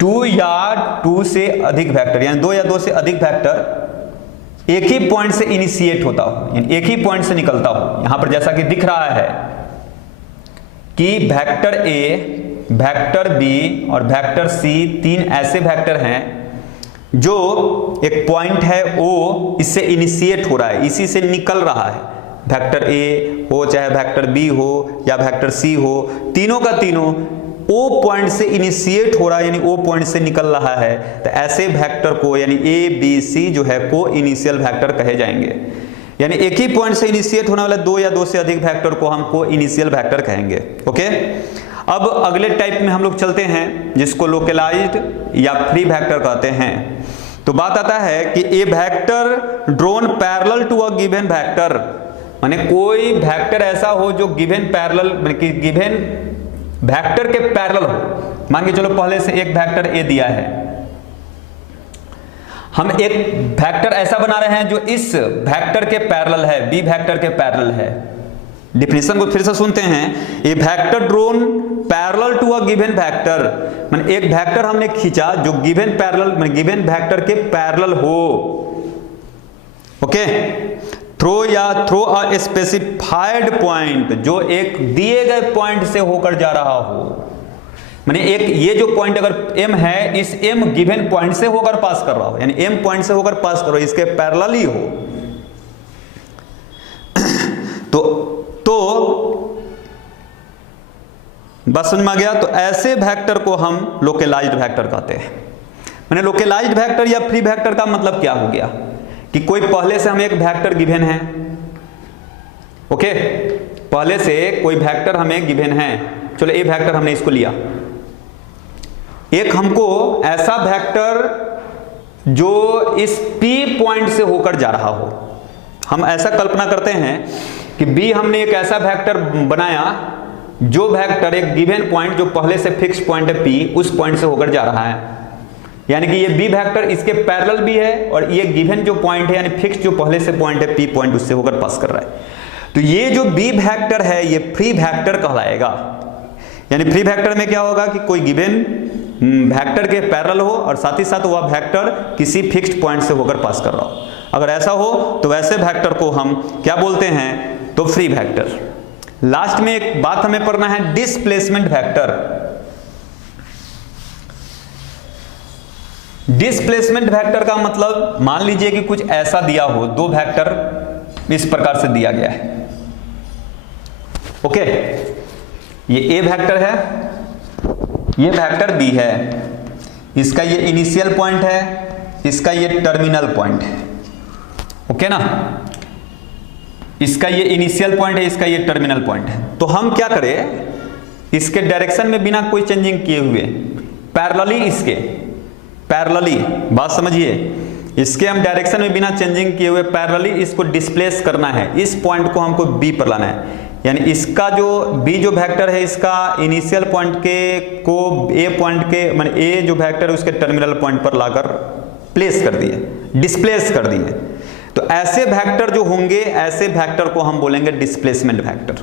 2 या 2 से अधिक वेक्टर, यानी 2 या 2 से अधिक वेक्टर एक ही पॉइंट से इनिशिएट होता हो, यानी एक ही पॉइंट से निकलता हो। यहां पर जैसा कि दिख रहा है कि वेक्टर A, वेक्टर B और वेक्टर C 3 ऐसे वेक्टर हैं जो एक पॉइंट है O, इससे इनिशिएट हो रहा है, इसी से निकल रहा है। वेक्टर A हो चाहे वेक्टर B हो या वेक्टर C हो, तीनों का तीनों O पॉइंट से इनिशिएट हो रहा है, यानी O पॉइंट से निकल रहा है। तो ऐसे वेक्टर को यानी A B C जो है को इनिशियल वेक्टर कहे जाएंगे। यानी एक ही पॉइंट से इनिशिएट होने वाले 2 या 2 से अधिक वेक्टर को हम को इनिशियल वेक्टर कहेंगे। ओके, अब अगले टाइप में हम लोग चलते हैं जिसको लोकलाइज्ड या फ्री वेक्टर कहते हैं। तो बात आता है कि a vector drawn parallel to a given vector, माने कोई वेक्टर ऐसा हो जो गिवन पैरेलल माने कि गिवन वेक्टर के पैरेलल हो। मान के चलो पहले से एक वेक्टर ए दिया है, हम एक वेक्टर ऐसा बना रहे हैं जो इस वेक्टर के पैरेलल है, बी वेक्टर के पैरेलल है। डिफिनेशन को फिर से सुनते हैं, a vector drawn parallel to a given vector, माने एक वेक्टर हमने खींचा जो गिवन पैरेलल माने गिवन वेक्टर के पैरेलल हो। Okay, through a specified point, जो एक दिए गए पॉइंट से होकर जा रहा हो। माने एक ये जो पॉइंट अगर M है, इस M गिवन पॉइंट से होकर पास कर रहा हो, यानी M पॉइंट से होकर पास कर रहा हो, इसके पैरेलल ही हो। तो बात समझ में आ गया? तो ऐसे वेक्टर को हम लोकलाइज्ड वेक्टर कहते हैं। मैंने लोकलाइज्ड वेक्टर या फ्री वेक्टर का मतलब क्या हो गया कि कोई पहले से हमें एक वेक्टर गिवन है, ओके, पहले से कोई वेक्टर हमें गिवन है, चलो ये वेक्टर हमने इसको लिया। एक हमको ऐसा वेक्टर जो इस P पॉइंट से होकर जा रहा हो, हम ऐसा कल्पना करते हैं कि B हमने एक ऐसा वेक्टर बनाया जो वेक्टर एक गिवन पॉइंट जो पहले से फिक्स पॉइंट है P, उस पॉइंट से होकर जा रहा है, यानी कि ये B वेक्टर इसके पैरेलल भी है और ये गिवन जो पॉइंट है यानी फिक्स जो पहले से पॉइंट है P पॉइंट उससे होकर पास कर रहा है। तो ये जो B वेक्टर है ये फ्री वेक्टर कहलाएगा। यानी फ्री वेक्टर में क्या होगा कि कोई गिवन वेक्टर के पैरेलल हो और साथ ही साथ वह वेक्टर किसी फिक्स्ड पॉइंट से होकर पास कर रहा हो। अगर ऐसा हो तो वैसे वेक्टर को हम क्या बोलते हैं? तो फ्री वेक्टर। लास्ट में एक बात हमें पढ़ना है, डिस्प्लेसमेंट वेक्टर। डिस्प्लेसमेंट वेक्टर का मतलब मान लीजिए कि कुछ ऐसा दिया हो, दो वेक्टर इस प्रकार से दिया गया है, ओके, ये ए वेक्टर है, ये वेक्टर बी है, इसका ये इनिशियल पॉइंट है, इसका ये टर्मिनल पॉइंट है, ओके ना, इसका ये इनिशियल पॉइंट है, इसका ये टर्मिनल पॉइंट है। तो हम क्या करें, इसके डायरेक्शन में बिना कोई चेंजिंग किए हुए पैरेलली इसके पैरेलली, बात समझिए, इसके हम डायरेक्शन में बिना चेंजिंग किए हुए पैरेलली इसको डिस्प्लेस करना है, इस पॉइंट को हमको बी पर लाना है। यानी इसका जो बी जो वेक्टर है इसका इनिशियल पॉइंट के को ए पॉइंट के माने ए जो वेक्टर है उसके टर्मिनल पॉइंट पर लाकर प्लेस कर दिए, डिस्प्लेस कर दिए। तो ऐसे वेक्टर जो होंगे, ऐसे वेक्टर को हम बोलेंगे डिस्प्लेसमेंट वेक्टर।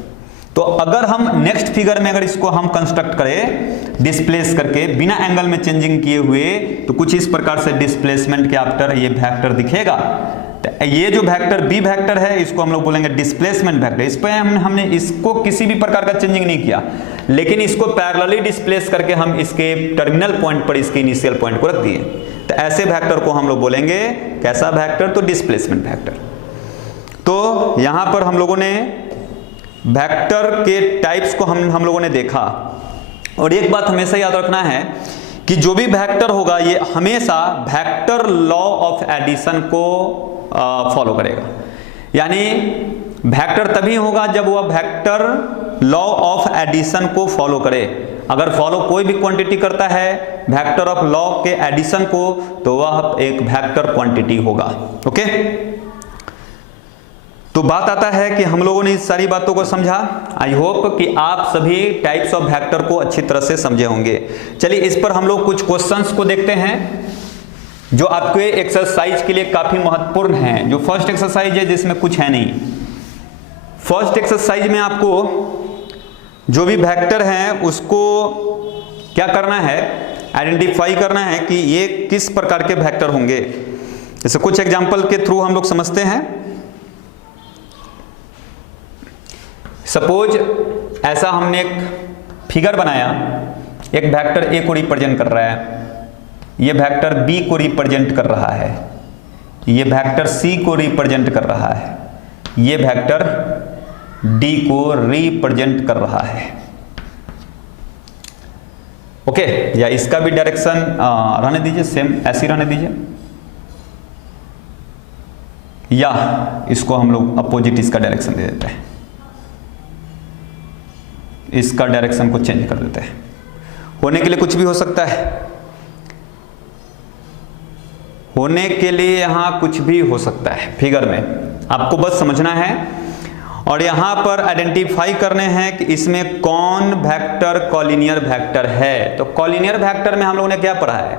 तो अगर हम नेक्स्ट फिगर में अगर इसको हम कंस्ट्रक्ट करें डिस्प्लेस करके बिना एंगल में चेंजिंग किए हुए, तो कुछ इस प्रकार से डिस्प्लेसमेंट के आफ्टर ये वेक्टर दिखेगा। तो ये जो वेक्टर बी वेक्टर है इसको हम लोग बोलेंगे डिस्प्लेसमेंट वेक्टर। इस पर हमने इसको किसी भी प्रकार का चेंजिंग नहीं किया, लेकिन इसको पैरेलली डिस्प्लेस करके हम इसके टर्मिनल पॉइंट पर इसके इनिशियल पॉइंट को रख दिए। तो ऐसे वेक्टर को हम लोग बोलेंगे कैसा वेक्टर? तो डिस्प्लेसमेंट वेक्टर। तो यहां पर हम लोगों ने वेक्टर के टाइप्स को हम लोगों ने देखा। और एक बात हमेशा याद रखना है कि जो भी वेक्टर होगा ये हमेशा वेक्टर लॉ ऑफ एडिशन को फॉलो करेगा। यानी वेक्टर तभी होगा जब वह वेक्टर लॉ ऑफ एडिशन को फॉलो करे। अगर फॉलो कोई भी क्वांटिटी करता है वेक्टर ऑफ लॉ के एडिशन को, तो वह एक वेक्टर क्वांटिटी होगा, ओके। तो बात आता है कि हम लोगों ने इस सारी बातों को समझा। आई होप कि आप सभी टाइप्स ऑफ वेक्टर को अच्छी तरह से समझे होंगे। चलिए इस पर हम लोग कुछ क्वेश्चंस को देखते हैं जो आपके एक्सरसाइज के लिए काफी महत्वपूर्ण हैं। जो फर्स्ट एक्सरसाइज है जिसमें कुछ है नहीं। फर्स्ट एक्सरसाइज में आपको जो भी वेक्टर हैं उसको क्या करना है, आइडेंटिफाई करना है कि ये किस प्रकार के वेक्टर होंगे। जैसे कुछ एग्जांपल के थ्रू हम लोग समझते हैं। सपोज ऐसा हमने एक फिगर बनाया, एक वेक्टर ए को रिप्रेजेंट कर रहा है, ये वेक्टर बी को रिप्रेजेंट कर रहा है, ये वेक्टर सी को रिप्रेजेंट कर रहा है, ये वेक्टर डी को रिप्रेजेंट कर रहा है, ओके। या इसका भी डायरेक्शन रहने दीजिए, सेम ऐसी रहने दीजिए, या इसको हम लोग अपोजिट इसका डायरेक्शन दे देते हैं, इसका डायरेक्शन को चेंज कर देते हैं। होने के लिए कुछ भी हो सकता है, होने के लिए यहां कुछ भी हो सकता है फिगर में, आपको बस समझना है। और यहां पर आइडेंटिफाई करने हैं कि इसमें कौन वेक्टर कॉलिनियर वेक्टर है। तो कॉलिनियर वेक्टर में हम लोगों ने क्या पढ़ा है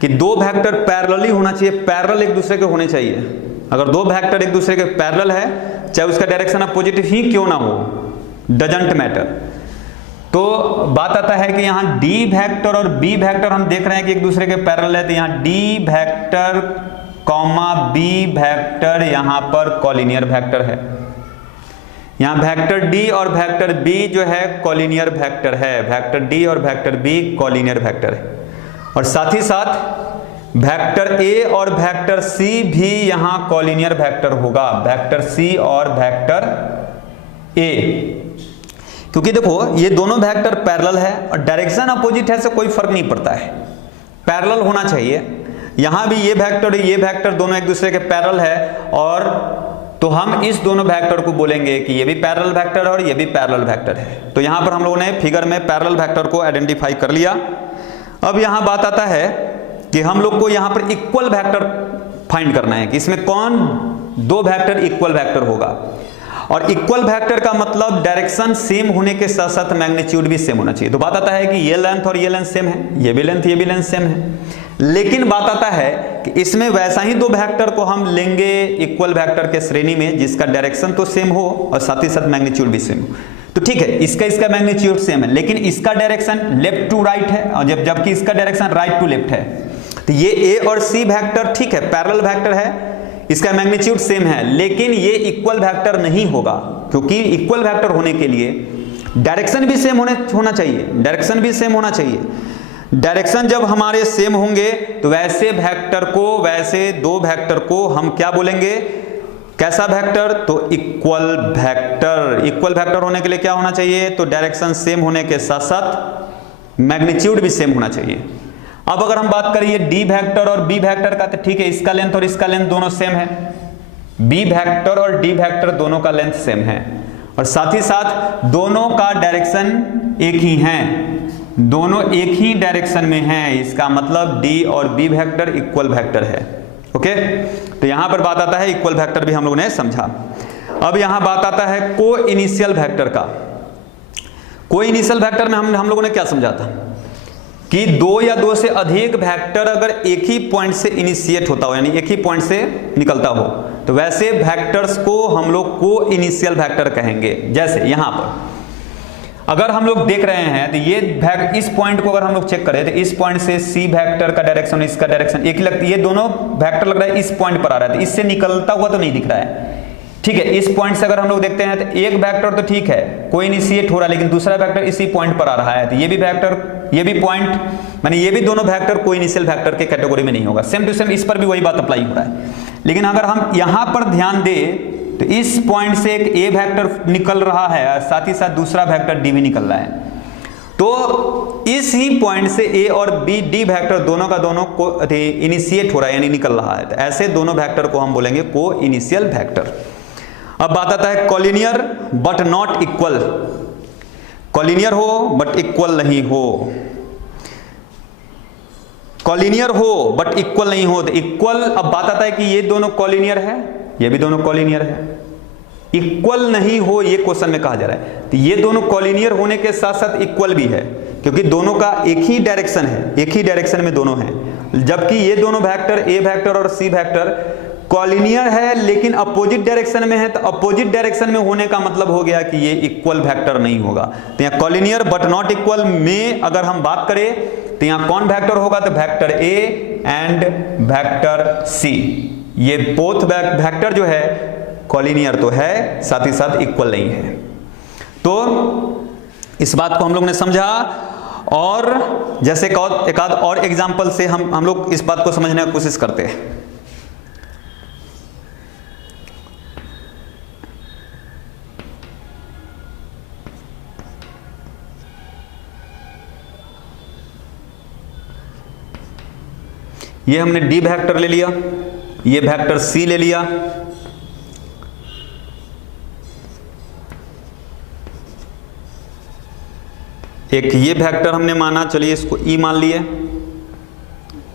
कि दो वेक्टर पैरेलली होना चाहिए, पैरेलल एक दूसरे के होने चाहिए। अगर दो वेक्टर एक दूसरे के पैरेलल है, चाहे उसका डायरेक्शन अपोजिट ही क्यों ना हो, डजंट मैटर। तो बात आता है कि यहाँ डी वेक्टर और बी वेक्टर हम देख रहे हैं कि एक दूसरे के पैरेलल है, तो यहाँ d vector comma b vector यहाँ पर कॉलिनियर वेक्टर है। यहाँ वेक्टर डी और वेक्टर बी जो है कॉलिनियर वेक्टर है, वेक्टर डी और वेक्टर बी कॉलिनियर वेक्टर है। और साथ ही साथ वेक्टर ए और वेक्टर सी भी यहाँ कॉलिनियर वेक्टर होगा, वेक्टर सी और वेक्टर ए। क्योंकि देखो ये दोनों वेक्टर पैरेलल है और डायरेक्शन अपोजिट है, से कोई फर्क नहीं पड़ता है, पैरेलल होना चाहिए। यहां भी ये वेक्टर दोनों एक दूसरे के पैरेलल है, और तो हम इस दोनों वेक्टर को बोलेंगे कि ये भी पैरेलल वेक्टर है और ये भी पैरेलल वेक्टर है। तो यहां पर हम लोगों ने फिगर में पैरेलल वेक्टर को आइडेंटिफाई कर लिया। अब यहां बात आता है कि हम लोग को यहां पर इक्वल वेक्टर फाइंड करना है कि इसमें कौन दो वेक्टर इक्वल वेक्टर होगा। और इक्वल वेक्टर का मतलब डायरेक्शन सेम होने के साथ साथ मैग्नीट्यूड भी सेम होना चाहिए। तो बात आता है कि ये लेंथ और ये लेंथ सेम है, ये भी लेंथ सेम है, लेकिन बात आता है कि इसमें वैसा ही दो वेक्टर को हम लेंगे इक्वल वेक्टर के श्रेणी में जिसका डायरेक्शन तो सेम हो और साथ ही साथ मैग्नीट्यूड भी सेम हो। तो ठीक है, इसका मैग्नीट्यूड सेम है, लेकिन इसका डायरेक्शन लेफ्ट टू राइट है और जबकि इसका डायरेक्शन राइट टू लेफ्ट है। तो ये ए और सी वेक्टर ठीक है पैरेलल वेक्टर है, इसका मैग्नीट्यूड सेम है, लेकिन ये इक्वल वेक्टर नहीं होगा, क्योंकि इक्वल वेक्टर होने के लिए डायरेक्शन भी सेम होना चाहिए, डायरेक्शन भी सेम होना चाहिए। डायरेक्शन जब हमारे सेम होंगे तो वैसे दो वेक्टर को हम क्या बोलेंगे, कैसा वेक्टर, तो इक्वल वेक्टर। इक्वल वेक्टर होने के लिए क्या होना चाहिए, तो डायरेक्शन सेम होने के साथ साथ मैग्नीट्यूड भी सेम होना चाहिए। अब अगर हम बात करें ये डी वेक्टर और बी वेक्टर का, तो ठीक है इसका लेंथ और इसका लेंथ दोनों सेम है, बी वेक्टर और डी वेक्टर दोनों का लेंथ सेम है, और साथ ही साथ दोनों का डायरेक्शन एक ही है, दोनों एक ही डायरेक्शन में है, इसका मतलब डी और बी वेक्टर इक्वल वेक्टर है। ओके, तो यहां पर बात आता है इक्वल वेक्टर भी हम लोगों ने समझा। अब यहां बात आता है को इनिशियल वेक्टर का। को इनिशियल वेक्टर में हम लोगों ने क्या समझा था कि दो या दो से अधिक वेक्टर अगर एक ही पॉइंट से इनिशिएट होता हो, यानी एक ही पॉइंट से निकलता हो, तो वैसे वेक्टर्स को हम लोग को इनिशियल वेक्टर कहेंगे। जैसे यहां पर अगर हम लोग देख रहे हैं तो ये इस पॉइंट को अगर हम लोग चेक करें तो इस पॉइंट से सी वेक्टर का डायरेक्शन इसका डायरेक्शन एक ही लगती है, ये दोनों वेक्टर लग रहा है इस पॉइंट पर आ रहा है, तो इससे निकलता हुआ तो नहीं दिख रहा है। ठीक है, इस पॉइंट से अगर हम लोग देखते हैं तो एक वेक्टर तो ठीक है कोई इनिशिएट हो रहा है, लेकिन दूसरा वेक्टर इसी पॉइंट पर आ रहा है, तो ये भी वेक्टर ये भी पॉइंट माने ये भी दोनों वेक्टर कोई इनिशियल वेक्टर के कैटेगरी में नहीं होगा। सेम टू सेम इस पर भी वही बात अप्लाई हो रहा है। लेकिन अगर हम यहां पर ध्यान दें तो इस पॉइंट से एक ए वेक्टर निकल रहा है और साथ ही साथ दूसरा वेक्टर डी भी निकल रहा है, तो इस ही पॉइंट से ए और बी डी वेक्टर दोनों का दोनों को इनिशिएट हो रहा है यानी निकल रहा है, तो ऐसे दोनों वेक्टर को हम बोलेंगे को इनिशियल वेक्टर। अब बात आता है collinear but not equal. Collinear हो बट इक्वल नहीं हो, कॉलिनियर हो बट इक्वल नहीं हो, तो इक्वल। अब बात आता है कि ये दोनों कॉलिनियर है, ये भी दोनों कॉलिनियर है, इक्वल नहीं हो ये क्वेश्चन में कहा जा रहा है। तो ये दोनों कॉलिनियर होने के साथ साथ इक्वल भी है, क्योंकि दोनों का एक ही डायरेक्शन है, एक ही डायरेक्शन में दोनों हैं। जबकि ये दोनों वेक्टर ए वेक्टर और सी वेक्टर कॉलिनियर है लेकिन अपोजिट डायरेक्शन में है, तो अपोजिट डायरेक्शन में होने का मतलब हो गया कि ये इक्वल वेक्टर नहीं होगा। तो यहाँ कॉलिनियर बट नॉट इक्वल में अगर हम बात करें तो यहाँ कौन वेक्टर होगा, तो vector a and vector c, ये बोथ वेक्टर जो है कॉलिनियर तो है साथ ही साथ इक्वल नहीं है। तो इस बात को हम लोग ने समझा, और जैसे एक आध और एग्जांपल से हम लोग इस बात को समझने की कोशिश करते हैं। ये हमने डी वेक्टर ले लिया, ये वेक्टर सी ले लिया, एक ये वेक्टर हमने माना, चलिए इसको ई मान लिए,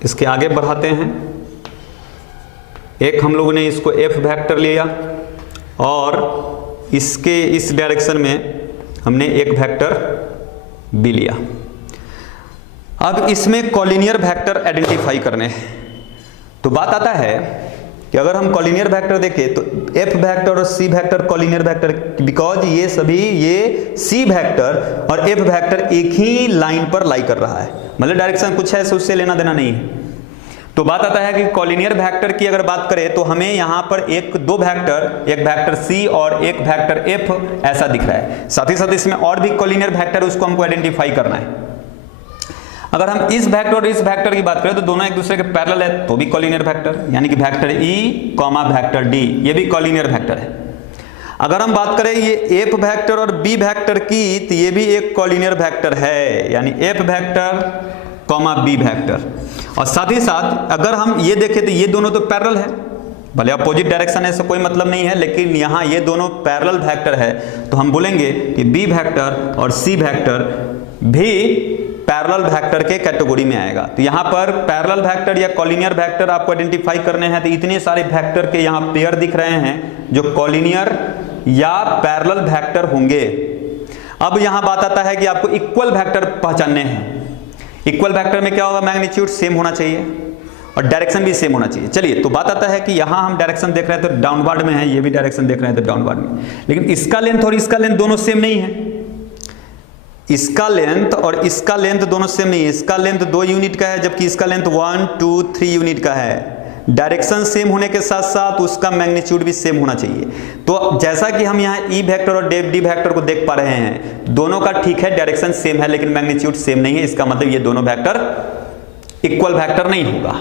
इसके आगे बढ़ाते हैं। एक हम लोगों ने इसको एफ वेक्टर लिया और इसके इस डायरेक्शन में हमने एक वेक्टर बी लिया। अब इसमें कॉलिनियर वेक्टर आइडेंटिफाई करने हैं। तो बात आता है कि अगर हम कॉलिनियर वेक्टर देखें तो एफ वेक्टर और C vector collinear vector, because ये सभी ये सी वेक्टर और एफ वेक्टर एक ही लाइन पर लाई कर रहा है, मतलब डायरेक्शन कुछ है उससे लेना देना नहीं है। तो बात आता है कि कॉलिनियर वेक्टर की अगर बात करें तो हमें यहाँ पर दो वेक्टर, एक वेक्टर सी और एक वेक्टर एफ ऐसा दिख रहा है। साथ ही साथ इसमें और भी कॉलिनियर वेक्टर उसको हमको आइडेंटिफाई करना है। अगर हम इस वेक्टर और इस वेक्टर की बात करें तो दोनों एक दूसरे के पैरेलल है, तो भी कॉलिनियर वेक्टर, यानी कि vector E comma vector D, ये भी कॉलिनियर वेक्टर है। अगर हम बात करें ये एफ वेक्टर और बी वेक्टर की, तो ये भी एक कॉलिनियर वेक्टर है, यानी f vector comma b vector. और साथ ही साथ अगर हम ये देखें तो ये दोनों तो पैरेलल है, भले अपोजिट डायरेक्शन है, इससे कोई मतलब नहीं है, लेकिन यहाँ ये दोनों पैरेलल वेक्टर है, तो हम बोलेंगे कि बी वेक्टर और सी वेक्टर भी पैरेलल वेक्टर के कैटेगरी में आएगा। तो यहाँ पर पैरेलल वेक्टर या कॉलिनियर वेक्टर आपको आइडेंटिफाई करने हैं, तो इतने सारे वेक्टर के यहाँ पेयर दिख रहे हैं जो कॉलिनियर या पैरेलल वेक्टर होंगे। अब यहाँ बात आता है कि आपको इक्वल वेक्टर पहचानने हैं। इक्वल वेक्टर में क्या होगा, मैग्नीट्यूड सेम होना चाहिए और डायरेक्शन भी सेम होना चाहिए। चलिए, तो बात आता है कि यहाँ हम डायरेक्शन देख रहे हैं तो डाउनवर्ड में है, ये भी डायरेक्शन देख रहे हैं तो डाउनवर्ड में, लेकिन इसका लेंथ और इसका लेंथ दोनों सेम नहीं है। इसका लेंथ और इसका लेंथ दोनों सेम नहीं है। इसका लेंथ 2 यूनिट का है, जबकि इसका लेंथ 1, 2, 3 यूनिट का है। डायरेक्शन सेम होने के साथ साथ उसका मैग्नीट्यूड भी सेम होना चाहिए। तो जैसा कि हम यहाँ ई वेक्टर और डी वेक्टर को देख पा रहे हैं, दोनों का ठीक है डायरेक्शन सेम है, लेकिन मैग्नीट्यूड सेम नहीं है। इसका मतलब ये दोनों वेक्टर इक्वल वेक्टर नहीं होगा।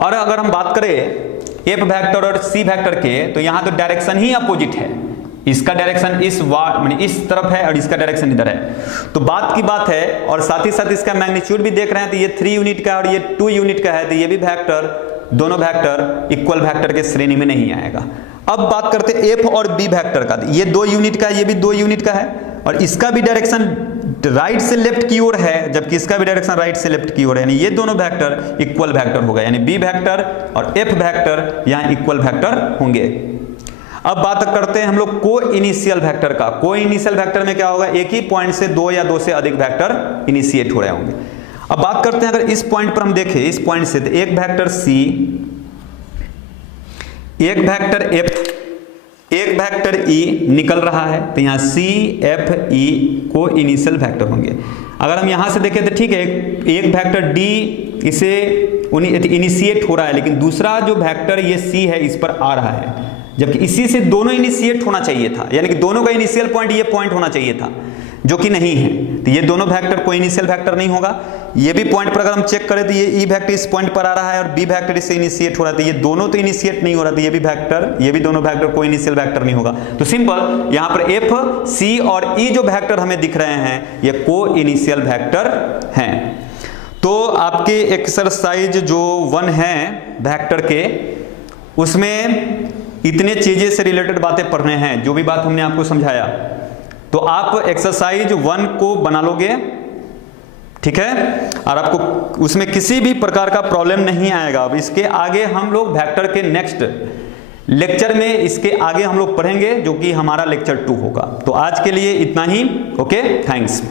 और अगर हम बात करें एफ वेक्टर और सी वेक्टर के, तो यहाँ तो डायरेक्शन ही अपोजिट है। इसका डायरेक्शन इस तरफ है और इसका डायरेक्शन इधर है, तो बात की बात है। और साथ ही साथ इसका मैग्नीट्यूड भी देख रहे हैं, तो ये 3 यूनिट का और ये 2 यूनिट का है, तो ये भी वेक्टर, दोनों वेक्टर इक्वल वेक्टर के श्रेणी में नहीं आएगा। अब बात करते हैं एफ और बी वेक्टर का। ये 2 यूनिट का है, ये भी 2 यूनिट का है, और इसका भी डायरेक्शन राइट से लेफ्ट की ओर है, जबकि इसका भी डायरेक्शन राइट से लेफ्ट की ओर है, यानी ये दोनों वेक्टर इक्वल वेक्टर होगा, यानी बी वेक्टर और एफ वेक्टर यहाँ इक्वल वेक्टर होंगे। अब बात करते हैं हम लोग को इनिशियल वेक्टर का। को इनिशियल वेक्टर में क्या होगा, एक ही पॉइंट से 2 या 2 से अधिक वेक्टर इनिशिएट हो रहे होंगे। अब बात करते हैं, अगर इस पॉइंट पर हम देखें, इस पॉइंट से, तो एक वेक्टर सी, एक वेक्टर एफ, एक वेक्टर ई निकल रहा है, तो यहाँ सी एफ ई को इनिशियल वेक्टर होंगे। अगर हम यहाँ से देखें तो ठीक है, एक वेक्टर डी इसे इनिशिएट हो रहा है, लेकिन दूसरा जो वेक्टर ये सी है इस पर आ रहा है, जबकि इसी से दोनों इनिशिएट होना चाहिए था, यानी कि दोनों का इनिशियल पॉइंट ये पॉइंट होना चाहिए था, जो कि नहीं है। तो ये दोनों वेक्टर कोई इनिशियल वेक्टर नहीं होगा। ये भी पॉइंट पर अगर हम चेक करें तो ये ई वेक्टर इस पॉइंट पर आ रहा है और बी वेक्टर इससे इनिशिएट हो रहा है, तो ये दोनों तो इनिशिएट नहीं हो रहा था, ये भी वेक्टर, ये भी दोनों वेक्टर कोई इनिशियल वेक्टर नहीं होगा। तो सिंपल यहाँ पर एफ, सी और ई जो वेक्टर हमें दिख रहे हैं ये को इनिशियल वेक्टर हैं। तो आपके एक्सरसाइज जो 1 है वेक्टर के, उसमें इतने चीजें से रिलेटेड बातें पढ़ने हैं, जो भी बात हमने आपको समझाया, तो आप एक्सरसाइज 1 को बना लोगे, ठीक है, और आपको उसमें किसी भी प्रकार का प्रॉब्लम नहीं आएगा। अब इसके आगे हम लोग वेक्टर के नेक्स्ट लेक्चर में इसके आगे हम लोग पढ़ेंगे, जो कि हमारा लेक्चर 2 होगा। तो आज के लिए इतना ही, ओके, थैंक्स।